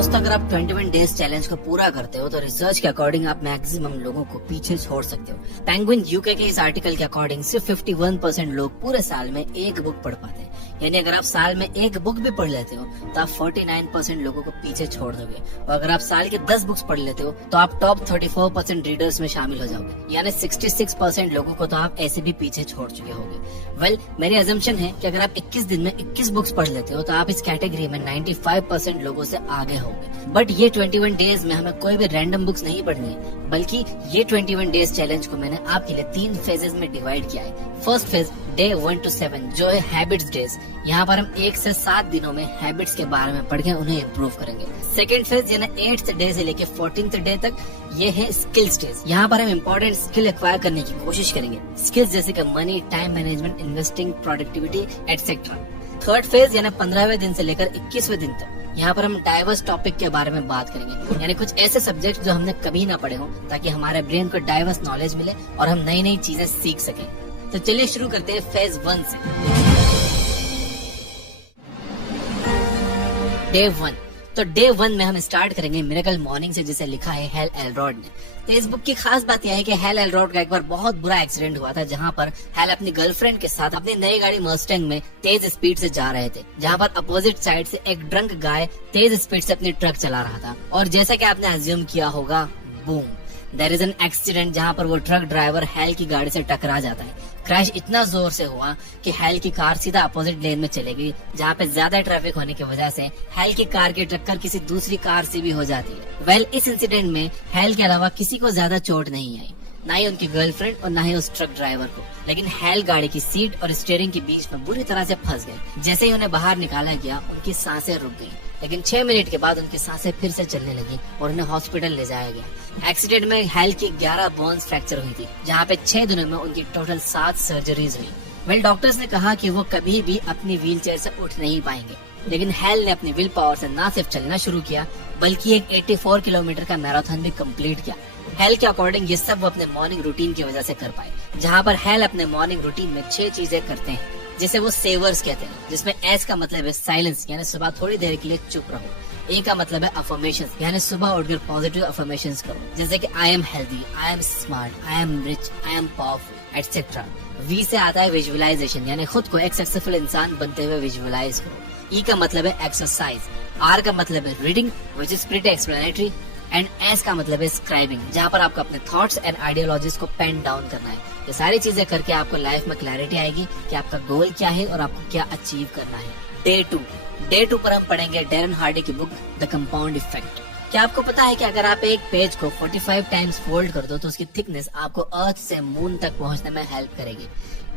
दोस्तों, अगर आप 21 डेज चैलेंज को पूरा करते हो तो रिसर्च के अकॉर्डिंग आप मैक्सिमम लोगों को पीछे छोड़ सकते हो। पेंगुइन यूके के इस आर्टिकल के अकॉर्डिंग सिर्फ 51% लोग पूरे साल में एक बुक पढ़ पाते हैं। यानी अगर आप साल में एक बुक भी पढ़ लेते हो तो आप 49% लोगों को पीछे छोड़ दोगे। और अगर आप साल के 10 बुक्स पढ़ लेते हो तो आप टॉप 34% रीडर्स में शामिल हो जाओगे। यानी 66% लोगों को तो आप ऐसे भी पीछे छोड़ चुके होगे। मेरी अजम्पशन है कि अगर आप 21 दिन में 21 बुक्स पढ़ लेते हो तो आप इस कैटेगरी में 95% लोगों से आगे होगे। बट ये 21 डेज में हमें कोई भी रैंडम बुक्स नहीं पढ़नी है, बल्कि ये 21 डेज चैलेंज को मैंने आपके लिए 3 फेजेस में डिवाइड किया है। फर्स्ट फेज डे 1 to 7 जो है हैबिट्स डेज। यहाँ पर हम 1 से 7 दिनों में हैबिट्स के बारे में पढ़ के उन्हें इम्प्रूव करेंगे। सेकेंड फेज यानी 8th डे से लेके 14th डे तक ये है स्किल्स डेज। यहाँ पर हम इम्पोर्टेंट स्किल एक्वायर करने की कोशिश करेंगे। स्किल्स जैसे कि money, time management, investing, productivity etcetera. Third phase यानी 15वें दिन से लेकर 21वें दिन तक यहाँ पर हम डाइवर्स टॉपिक के बारे में बात करेंगे। यानी कुछ ऐसे सब्जेक्ट जो हमने कभी ना पढ़े हो, ताकि हमारे ब्रेन को डाइवर्स नॉलेज मिले और हम नई नई चीजें सीख सकें। तो चलिए शुरू करते हैं फेज 1 से। डे 1। तो डे 1 में हम स्टार्ट करेंगे मिरेकल मॉर्निंग से, जिसे लिखा है हेल एलरॉड ने। तो इस बुक की खास बात यह है कि हेल एलरॉड का एक बार बहुत बुरा एक्सीडेंट हुआ था, जहां पर हेल अपनी गर्लफ्रेंड के साथ अपनी नई गाड़ी मस्टैंग में तेज स्पीड से जा रहे थे, जहां पर अपोजिट साइड से एक ड्रंक गाय तेज स्पीड से अपनी ट्रक चला रहा था। और जैसा कि आपने अज्यूम किया होगा, boom, there is an accident, जहां पर वो ट्रक ड्राइवर हेल की गाड़ी से टकरा जाता है। क्रैश इतना जोर से हुआ कि हेल की कार सीधा अपोजिट लेन में चले गई, जहाँ पे ज्यादा ट्रैफिक होने की वजह से हेल की कार की टक्कर किसी दूसरी कार से भी हो जाती है। इस इंसिडेंट में हेल के अलावा किसी को ज्यादा चोट नहीं आई, ना ही उनकी गर्लफ्रेंड और ना ही उस ट्रक ड्राइवर को। लेकिन हेल गाड़ी की सीट और स्टीयरिंग के बीच में बुरी तरह से फंस गए। जैसे ही उन्हें बाहर निकाला गया, उनकी सांसें रुक गई, लेकिन 6 मिनट के बाद उनकी सांसें फिर से चलने लगी और उन्हें हॉस्पिटल ले जाया गया। एक्सीडेंट में हेल की 11 बोन्स फ्रैक्चर हुई थी, जहाँ पे 6 दिनों में उनकी टोटल 7 सर्जरीज हुई। डॉक्टर्स ने कहा कि वो कभी भी अपनी व्हील चेयर से उठ नहीं पाएंगे। लेकिन हेल ने अपनी विल पावर से न सिर्फ चलना शुरू किया, बल्कि एक 84 किलोमीटर का मैराथन भी कंप्लीट किया। हेल के अकॉर्डिंग ये सब वो अपने मॉर्निंग रूटीन की वजह से कर पाए, जहाँ पर हेल अपने मॉर्निंग रूटीन में 6 चीजें करते हैं, जिसे वो सेवर्स कहते हैं, जिसमें एस का मतलब है साइलेंस, यानी सुबह थोड़ी देर के लिए चुप रहो। ए का मतलब है अफर्मेशंस, यानी सुबह उठकर पॉजिटिव अफर्मेशंस करो, जैसे कि I am healthy, I am smart, I am rich, I am powerful etcetera. V से आता है विजुअलाइजेशन, यानी खुद को एक सक्सेसफुल इंसान बनते हुए विजुअलाइज करो। ई का मतलब है एक्सरसाइज। आर का मतलब है reading, which is pretty explanatory. And S का मतलब है स्क्राइबिंग, जहाँ पर आपको अपने थॉट्स एंड आइडियोलॉजीज को पेन डाउन करना है। ये सारी चीजें करके आपको लाइफ में क्लैरिटी आएगी कि आपका गोल क्या है और आपको क्या अचीव करना है। डे 2 पर हम पढ़ेंगे डैरन हार्डी की बुक द कंपाउंड इफेक्ट। क्या आपको पता है कि अगर आप एक पेज को 45 टाइम्स फोल्ड कर दो तो उसकी थिकनेस आपको अर्थ से मून तक पहुंचने में हेल्प करेगी।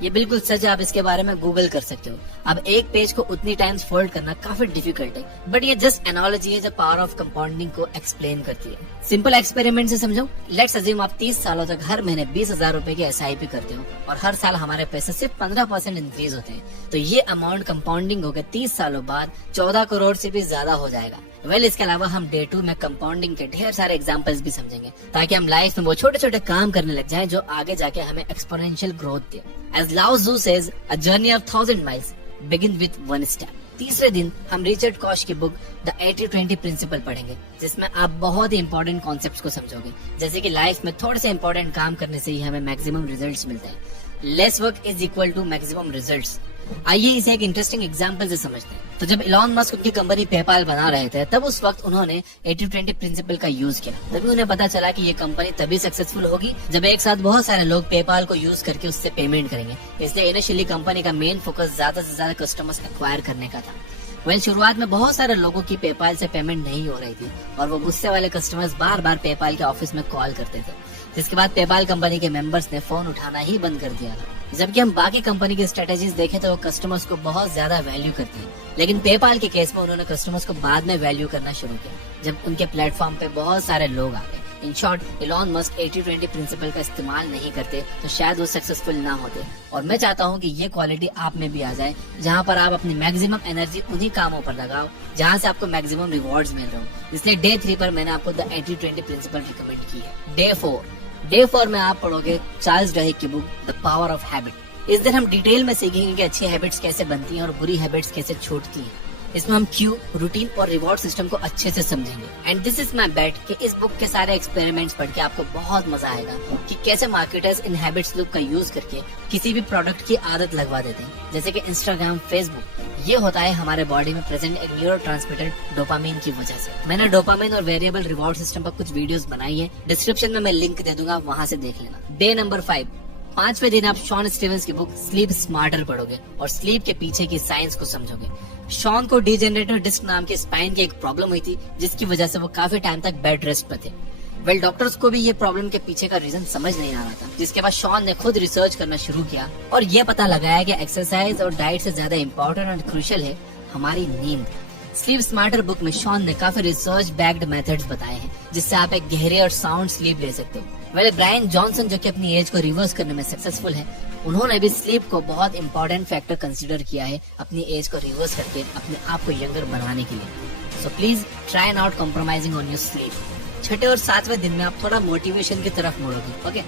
ये बिल्कुल सच है, आप इसके बारे में गूगल कर सकते हो। अब एक पेज को उतनी टाइम्स फोल्ड करना काफी डिफिकल्ट है, बट ये जस्ट एनालॉजी है जो पावर ऑफ कंपाउंडिंग को एक्सप्लेन करती है। सिंपल एक्सपेरिमेंट से समझो। लेट्स अज्यूम आप 30 सालों तक हर महीने 20,000 रुपए की SIP करते हो और हर साल हमारे पैसे सिर्फ 15% इंक्रीज होते हैं, तो ये अमाउंट कंपाउंडिंग होकर 30 सालों बाद 14 करोड़ से भी ज्यादा हो जाएगा। इसके अलावा हम डे 2 में कंपाउंडिंग के ढेर सारे एग्जांपल्स भी समझेंगे, ताकि हम लाइफ में वो छोटे छोटे काम करने लग जाएं जो आगे जाके हमें exponential growth they. As Lao Tzu says, a journey of 1000 miles begins with 1 step. तीसरे दिन हम रिचर्ड कॉश की बुक द 80-20 प्रिंसिपल पढ़ेंगे, जिसमें आप बहुत ही इंपॉर्टेंट कॉन्सेप्ट्स को समझोगे, जैसे कि लाइफ में थोड़े से इंपॉर्टेंट काम करने से ही हमें मैक्सिमम रिजल्ट्स मिलते हैं। Less work is equal to maximum results. आइए इसे एक इंटरेस्टिंग एग्जांपल से समझते हैं। तो जब इलॉन मस्क उनकी कंपनी पेपाल बना रहे थे, तब उस वक्त उन्होंने 80-20 प्रिंसिपल का यूज किया। तभी उन्हें पता चला कि ये कंपनी तभी सक्सेसफुल होगी जब एक साथ बहुत सारे लोग पेपाल को यूज करके उससे पेमेंट करेंगे। इसलिए इनिशियली कंपनी का मेन फोकस ज्यादा से ज्यादा कस्टमर्स एक्वायर करने का था। शुरुआत में बहुत सारे लोगों की पेपाल से पेमेंट नहीं हो रही थी और वो गुस्से वाले कस्टमर्स बार बार पेपाल के ऑफिस में कॉल करते थे, जिसके बाद पेपाल कंपनी के मेंबर्स ने फोन उठाना ही बंद कर दिया था। जबकि हम बाकी कंपनी की स्ट्रेटेजीज देखें तो वो कस्टमर्स को बहुत ज्यादा वैल्यू करती है, लेकिन पेपाल के केस में उन्होंने कस्टमर्स को बाद में वैल्यू करना शुरू किया जब उनके प्लेटफॉर्म पे बहुत सारे लोग आ गए। In short, Elon Musk 80-20 principle का इस्तेमाल नहीं करते तो शायद वो सक्सेसफुल ना होते। और मैं चाहता हूँ कि ये क्वालिटी आप में भी आ जाए, जहाँ पर आप अपनी मैक्सिमम एनर्जी उन्हीं कामों पर लगाओ जहाँ से आपको मैक्सिमम रिवॉर्ड्स मिल रहे हो। इसलिए डे 3 पर मैंने आपको द 80-20 प्रिंसिपल रिकमेंड की है। डे 4 में आप पढ़ोगे चार्ल्स डहिक की book the power of habit. इस दिन हम डिटेल में सीखेंगे कि अच्छी हैबिट्स कैसे बनती हैं और बुरी हैबिट्स कैसे छूटती हैं। इसमें हम क्यू, रूटीन और रिवॉर्ड सिस्टम को अच्छे से समझेंगे। एंड दिस इज माई बेट कि इस बुक के सारे एक्सपेरिमेंट्स पढ़ के आपको बहुत मजा आएगा कि कैसे मार्केटर्स इन हैबिट्स लूप का यूज करके किसी भी प्रोडक्ट की आदत लगवा देते हैं, जैसे कि इंस्टाग्राम, फेसबुक। ये होता है हमारे बॉडी में प्रेजेंट एक न्यूरोट्रांसमीटर डोपामिन की वजह से। मैंने डोपामिन और वेरिएबल रिवॉर्ड सिस्टम पर कुछ वीडियोस बनाई है, डिस्क्रिप्शन में मैं लिंक दे दूंगा, वहां से देख लेना। डे नंबर 5, 5वें दिन आप शॉन स्टीवंस की बुक स्लीप स्मार्टर पढ़ोगे और स्लीप के पीछे की साइंस को समझोगे। शॉन को डीजेनरेटिव डिस्क नाम के स्पाइन की एक प्रॉब्लम हुई थी, जिसकी वजह से वो काफी टाइम तक बेड रेस्ट पे थे। वेल, डॉक्टर्स को भी ये प्रॉब्लम के पीछे का रीजन समझ नहीं आ रहा था, जिसके बाद शॉन ने खुद रिसर्च करना शुरू किया और ये पता लगाया कि एक्सरसाइज और डाइट से ज्यादा इम्पोर्टेंट और क्रूशियल है हमारी नींद। स्लीप स्मार्टर बुक में शॉन ने काफी रिसर्च बैक्ड मेथड्स बताए हैं, जिससे आप एक गहरे और साउंड स्लीप ले सकते हो। वेल, ब्रायन जॉनसन जो कि अपनी एज को रिवर्स करने में सक्सेसफुल है, उन्होंने भी स्लीप को बहुत इंपॉर्टेंट फैक्टर कंसीडर किया है अपनी एज को रिवर्स करके अपने आप को यंगर बनाने के लिए। So please try not compromising on your sleep. छठे और 7वें दिन में आप थोड़ा मोटिवेशन की तरफ मुड़ोगे। ओके,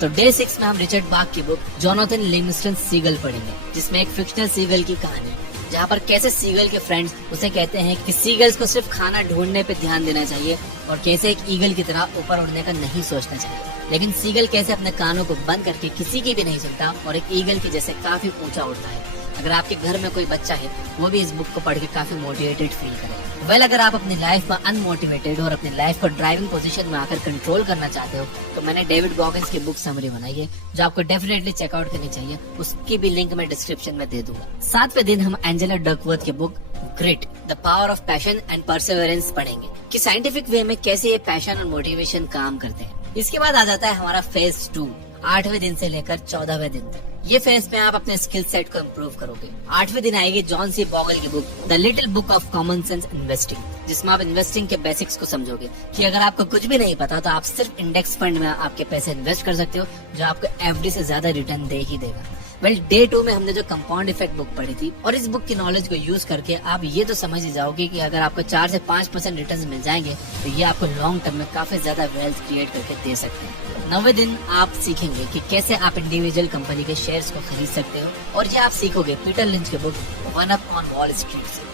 तो डे 6 में हम रिचर्ड बाग की बुक जोनाथन लिविंगस्टन सीगल पढ़ेंगे, जिसमें एक फिक्शनल सीगल की कहानी है, जहाँ पर कैसे सीगल के फ्रेंड्स उसे कहते हैं कि सीगल्स को सिर्फ खाना ढूंढने पे ध्यान देना चाहिए और कैसे एक ईगल की तरह ऊपर उड़ने का नहीं सोचना चाहिए। लेकिन सीगल कैसे अपने कानों को बंद करके किसी की भी नहीं सुनता और एक ईगल के जैसे काफी ऊंचा उड़ता है। अगर आपके घर में कोई बच्चा है, वो भी इस बुक को पढ़ के काफी मोटिवेटेड फील करेगा। वेल, अगर आप अपनी लाइफ में अनमोटिवेटेड और अपनी लाइफ को ड्राइविंग पोजीशन में आकर कंट्रोल करना चाहते हो, तो मैंने डेविड गॉगिंस की बुक समरी बनाई है, जो आपको डेफिनेटली चेकआउट करनी चाहिए। उसकी भी लिंक मैं डिस्क्रिप्शन में दे दूंगा। 7वें दिन हम एंजेला डकवर्थ की book Grit, the power of passion and perseverance पढ़ेंगे कि साइंटिफिक वे में कैसे ये पैशन और मोटिवेशन काम करते हैं। इसके बाद आ जाता है हमारा फेज 2, 8वें दिन से लेकर 14वें दिन तक। ये फेज में आप अपने स्किल सेट को इम्प्रूव करोगे। 8वें दिन आएगी जॉन सी बॉगल की book the little book of common sense investing, जिसमें आप इन्वेस्टिंग के बेसिक्स को समझोगे कि अगर आपको कुछ भी नहीं पता तो आप सिर्फ इंडेक्स फंड में आपके पैसे इन्वेस्ट कर सकते हो, जो आपको एफडी से ज्यादा रिटर्न दे ही देगा। वेल, डे 2 में हमने जो कंपाउंड इफेक्ट बुक पढ़ी थी, और इस बुक की नॉलेज को यूज करके आप ये तो समझ ही जाओगे कि अगर आपको 4 से 5% रिटर्न मिल जाएंगे तो ये आपको लॉन्ग टर्म में काफी ज्यादा वेल्थ क्रिएट करके दे सकते हैं। 9वें दिन आप सीखेंगे कि कैसे आप इंडिविजुअल कंपनी के शेयर्स को खरीद सकते हो, और ये आप सीखोगे पीटर लिंच की book one up on wall street से।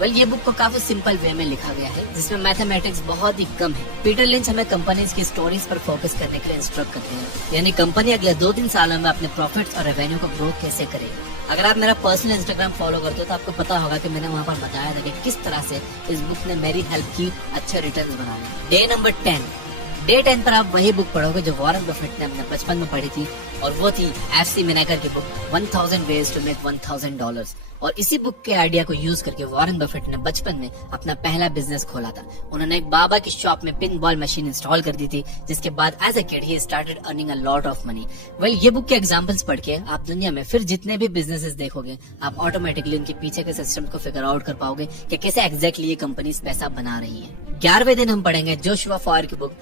वेल, ये बुक को काफी सिंपल वे में लिखा गया है, जिसमें मैथमेटिक्स बहुत ही कम है। पीटर लिंच हमें कंपनीज की स्टोरीज पर फोकस करने के लिए इंस्ट्रक्ट करते हैं, यानी कंपनी अगले 2-3 सालों में अपने प्रॉफिट्स और रेवेन्यू को ग्रोथ कैसे करेगी। अगर आप मेरा पर्सनल इंस्टाग्राम फॉलो करते हो तो आपको पता होगा कि मैंने वहाँ पर बताया था कि किस तरह से इस बुक ने मेरी हेल्प की अच्छे रिटर्न बनाने। डे नंबर 10, डे 10 पर आप वही बुक पढ़ोगे जो वॉरेन बफेट ने अपने बचपन में पढ़ी थी, और वो थी एफसी मिनेगर की बुक 1000 वेज टू मेक $1000। और इसी बुक के आइडिया को यूज करके वॉरेन बफेट ने बचपन में अपना पहला बिजनेस खोला था। उन्होंने एक बाबा की शॉप में पिन बॉल मशीन इंस्टॉल कर दी थी, जिसके बाद एज अ किड ही started earning a lot of money. Well, ये बुक के एग्जांपल्स पढ़ के आप दुनिया में फिर जितने भी बिजनेसेस देखोगे, आप ऑटोमेटिकली उनके पीछे के सिस्टम को फिगर आउट कर पाओगे कि कैसे एग्जैक्टली ये कंपनीज पैसा बना रही है। 11वें दिन हम पढ़ेंगे जोशुआ फॉयर की book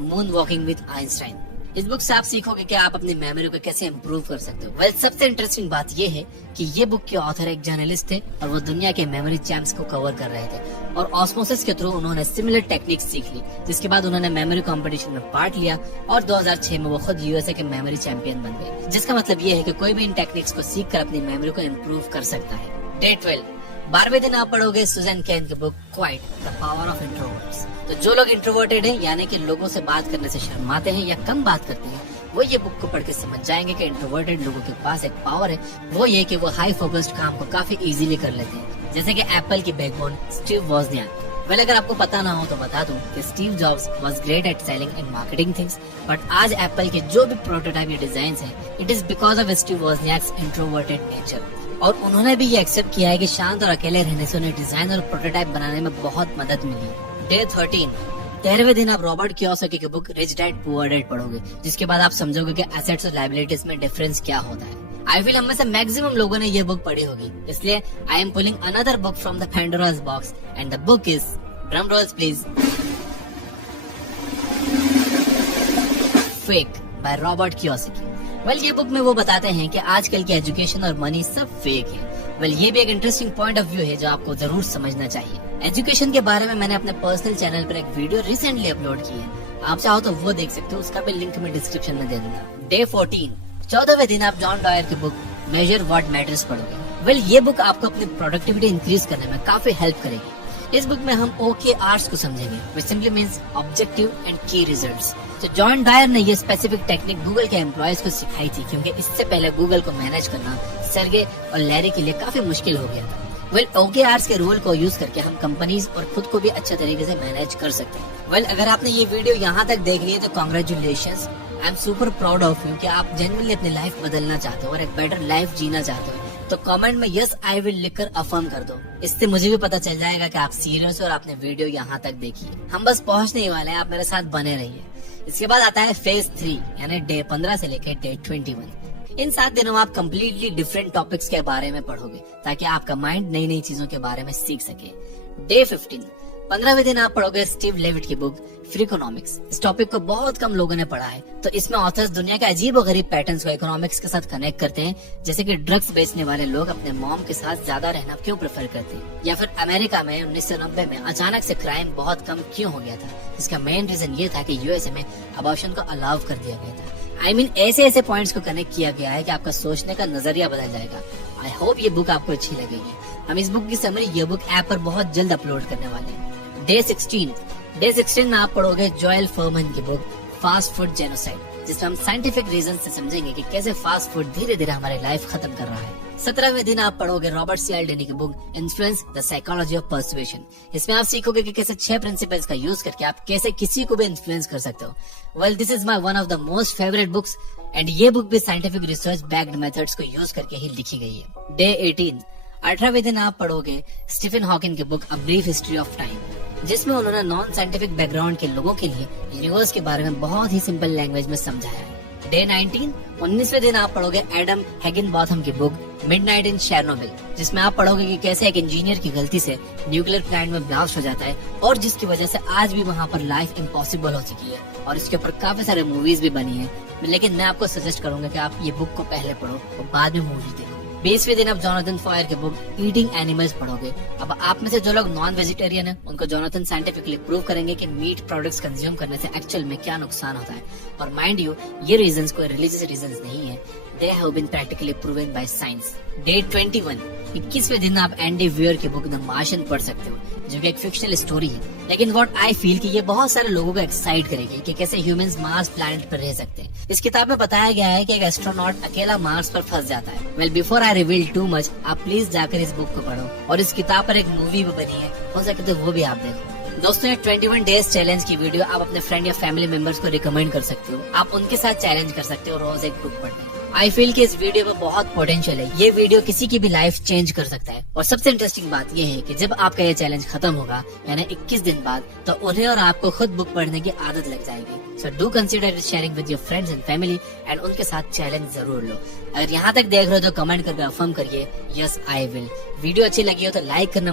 moon walking with Einstein. इस बुक से आप सीखोगे कि आप अपनी मेमोरी को कैसे इम्प्रूव कर सकते हो। वेल, सबसे इंटरेस्टिंग बात ये है कि ये बुक के ऑथर एक जर्नलिस्ट थे और वो दुनिया के मेमोरी चैंप्स को कवर कर रहे थे, और ऑस्मोसिस के थ्रू उन्होंने सिमिलर टेक्निक्स सीख ली, जिसके बाद उन्होंने मेमोरी कंपटीशन में पार्ट लिया और 2006 में वो खुद यूएसए के मेमोरी चैंपियन बन गए। जिसका मतलब ये है कि कोई भी इन टेक्निक्स को सीख कर अपनी मेमोरी को इम्प्रूव कर सकता है। डे 12, 12वें दिन आप पढ़ोगे सुजैन केन की book quite, the power of introverts. तो जो लोग इंट्रोवर्टेड हैं, यानी कि लोगों से बात करने से शर्माते हैं या कम बात करते हैं, वो ये बुक को पढ़ के समझ जाएंगे कि इंट्रोवर्टेड लोगों के पास एक पावर है, वो ये कि वो हाई फोकस्ड काम को काफी इजीली कर लेते हैं, जैसे कि एप्पल की बैकबोन स्टीव वोजनियाक। वेल, अगर आपको पता ना हो तो बता दूं कि Steve Jobs was great at selling and marketing things, but आज एप्पल के जो भी प्रोटोटाइप या डिजाइन हैं, it is because of Steve Wozniak's introverted nature. और उन्होंने भी ये एक्सेप्ट किया है कि शांत और अकेले रहने से उन्हें डिजाइन और प्रोटोटाइप बनाने में बहुत मदद मिली। डे 13, 13वें दिन आप रॉबर्ट कियोसाकी की book rich dad poor dad पढ़ोगे, जिसके बाद आप समझोगे कि एसेट्स और लायबिलिटीज में डिफरेंस क्या होता है। आई फील हम में से मैक्सिमम लोगों ने ये बुक पढ़ी होगी, इसलिए I am pulling another book from the Pandora's box and the book is, drum rolls please, fake by Robert Kiyosaki. Well, ये बुक में वो बताते हैं कि आजकल की एजुकेशन और मनी सब फेक है। वेल, ये भी एक इंटरेस्टिंग पॉइंट ऑफ व्यू है जो आपको जरूर समझना चाहिए। एजुकेशन के बारे में मैंने अपने पर्सनल चैनल पर एक वीडियो रिसेंटली अपलोड की है, आप चाहो तो वो देख सकते हो, उसका भी लिंक मैं डिस्क्रिप्शन में दे दूंगा। डे 14, 14वें दिन आप जॉन डॉयर की बुक मेजर व्हाट मैटर्स पढ़ोगे। वेल ये बुक आपको अपनी प्रोडक्टिविटी इंक्रीज करने में काफी हेल्प करेगी। इस बुक में हम OKRs को समझेंगे, which simply means objective and key results। तो जॉन डायर ने ये स्पेसिफिक टेक्निक गूगल के एम्प्लॉयज को सिखाई थी, क्योंकि इससे पहले गूगल को मैनेज करना सर्गे और लैरी के लिए काफी मुश्किल हो गया था। वेल OKRs के रूल को यूज करके हम कंपनीज और खुद को भी अच्छे तरीके से मैनेज कर सकते हैं। वेल अगर आपने ये वीडियो यहाँ तक देख ली है तो congratulations, I am super proud of you कि आप जेन्युइनली अपनी लाइफ बदलना चाहते हो और एक बेटर लाइफ जीना चाहते हो। तो कमेंट में यस आई विल लिखकर अफर्म कर दो। इससे मुझे भी पता चल जाएगा कि आप सीरियस हो और आपने वीडियो यहाँ तक देखी है। हम बस पहुँचने ही वाले हैं, आप मेरे साथ बने रहिए। इसके बाद आता है फेज 3 यानी डे 15 से लेकर डे 21। इन 7 दिनों में आप कम्प्लीटली डिफरेंट टॉपिक्स के बारे में पढ़ोगे ताकि आपका माइंड नई नई चीजों के बारे में सीख सके। डे 15 15वें दिन आप पढ़ोगे स्टीव लेविट की बुक फ्रीकोनॉमिक्स। इस टॉपिक को बहुत कम लोगों ने पढ़ा है, तो इसमें ऑथर्स दुनिया के अजीब और गरीब पैटर्न्स को इकोनॉमिक्स के साथ कनेक्ट करते हैं, जैसे कि ड्रग्स बेचने वाले लोग अपने मॉम के साथ ज्यादा रहना क्यों प्रेफर करते हैं, या फिर अमेरिका में 1990 में अचानक से क्राइम बहुत कम क्यों हो गया था। इसका मेन रीजन ये था कि यूएसए में अबॉर्शन को अलाउ कर दिया गया था। आई मीन ऐसे पॉइंट्स को कनेक्ट किया गया है कि आपका सोचने का नजरिया बदल जाएगा। आई होप ये बुक आपको अच्छी लगेगी। हम इस बुक की समरी ये बुक ऐप पर बहुत जल्द अपलोड करने वाले हैं। डे 16 में आप पढ़ोगे जोएल फर्मन की बुक फास्ट फूड जेनोसाइड, जिसमें हम साइंटिफिक रीजन से समझेंगे कि कैसे फास्ट फूड धीरे धीरे हमारी लाइफ खत्म कर रहा है। 17वें दिन आप पढ़ोगे रॉबर्ट सियाल्डिनी की book influence the psychology of persuasion. इसमें आप सीखोगे कि कैसे 6 प्रिंसिपल्स का यूज करके आप कैसे किसी को भी इन्फ्लुएंस कर सकते हो। Well this is my one of the most favourite books and ये बुक भी साइंटिफिक रिसर्च बैक्ड मेथड्स को यूज करके ही लिखी गई है। डे 18वें दिन आप पढ़ोगे स्टीफन हॉकिंग की book a brief history of time, जिसमें उन्होंने नॉन साइंटिफिक बैकग्राउंड के लोगों के लिए यूनिवर्स के बारे में बहुत ही सिंपल लैंग्वेज में समझाया है। डे 19वें दिन आप पढ़ोगे एडम हिगिनबॉथम की बुक मिडनाइट इन शेरनोबिल, जिसमें आप पढ़ोगे कि कैसे एक इंजीनियर की गलती से न्यूक्लियर प्लांट में ब्लास्ट हो जाता है और जिसकी वजह से आज भी वहाँ पर लाइफ इम्पॉसिबल हो चुकी है, और इसके ऊपर काफी सारे मूवीज भी बनी है। लेकिन मैं आपको सजेस्ट करूंगा कि आप ये बुक को पहले पढ़ो और बाद में मूवी देखो। 20वें दिन आप जोनाथन फॉयर की बुक ईटिंग एनिमल्स पढ़ोगे। अब आप में से जो लोग नॉन वेजिटेरियन है उनको जोनाथन साइंटिफिकली प्रूव करेंगे कि मीट प्रोडक्ट्स कंज्यूम करने से एक्चुअल में क्या नुकसान होता है। और माइंड यू, ये रीजंस कोई रिलीजियस रीजंस नहीं है, they have been practically proven by science. Day 21वें दिन आप एंडी वेयर की बुक द मार्शियन पढ़ सकते हो, जो कि एक फिक्शनल स्टोरी है, लेकिन व्हाट आई फील कि ये बहुत सारे लोगों को एक्साइट करेगी कि कैसे ह्यूमंस मार्स प्लैनेट पर रह सकते हैं। इस किताब में बताया गया है कि एक एस्ट्रोनॉट अकेला मार्स पर फंस जाता है। Well before I reveal too much, आप प्लीज जाकर इस बुक को पढ़ो, और इस किताब पर एक मूवी भी बनी है, हो सके तो वो भी आप देखो। दोस्तों, ये 21 डेज चैलेंज की वीडियो आप अपने फ्रेंड या फैमिली मेंबर्स को रिकमेंड कर सकते हो। आप उनके साथ चैलेंज कर सकते हो रोज एक बुक पढ़ने। आई फील कि इस वीडियो में बहुत पोटेंशियल है, ये वीडियो किसी की भी लाइफ चेंज कर सकता है। और सबसे इंटरेस्टिंग बात ये है कि जब आपका ये चैलेंज खत्म होगा यानी 21 दिन बाद, तो उन्हें और आपको खुद बुक पढ़ने की आदत लग जाएगी। So do consider sharing with your friends and family and उनके साथ चैलेंज जरूर लो। अगर यहाँ तक देख रहे हो तो कमेंट करके अफर्म करिए यस आई विल। वीडियो अच्छी लगी हो तो लाइक करना